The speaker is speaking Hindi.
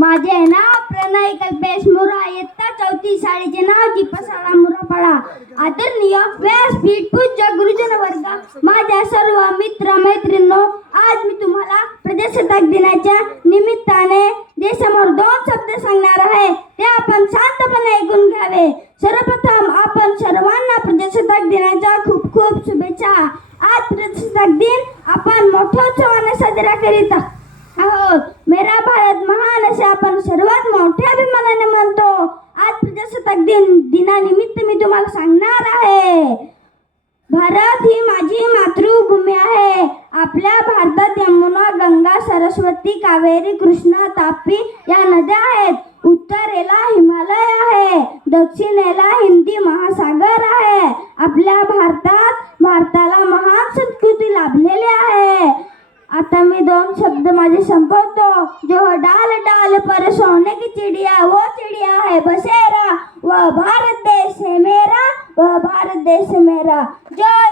माझे नाव प्रणय कल्पेश मुरा इयत्ता चौथी शाळेचे नाव दीपसाळा मुरापाडा. आदरणीय व्यासपीठ पूज्य गुरुजन वर्ग माझ्या सर्व मित्र मैत्रिणींनो आज मी तुम्हाला प्रजासत्ताक दिनाच्या निमित्ताने देशासमोर दोन शब्द सांगणार आहे. ते आपण शांतपणे ऐकून घ्यावे. सर्वप्रथम आपण सर्वांना प्रजासत्ताक दिनाच्या खूप खूप शुभेच्छा. आज प्रजासत्ताक दिन आपण मोठ्या उत्सवाने साजरा करीत आहोत. आपण सर्वात मोठ्या अभिमानाने म्हणतो आज प्रजासत्ताक दिन दिनानिमित्त मी तुम्हाला सांगणार आहे. भारत ही माझी मातृभूमी आहे. आपल्या भारतात यमुना, गंगा, सरस्वती, कावेरी, कृष्णा, तापी या नद्या आहेत. उत्तरेला हिमालय आहे. दक्षिणेला हिंदी महासागर आहे. आपल्या भारतात भारताला महान संस्कृती लाभलेली आहे. आता मी दोन शब्द माझे संपवतो. जो डाल डाल पर सोने की चिड़िया, वो चिड़िया है बसेरा। वह भारत देश है मेरा, वह भारत देश है मेरा। भारत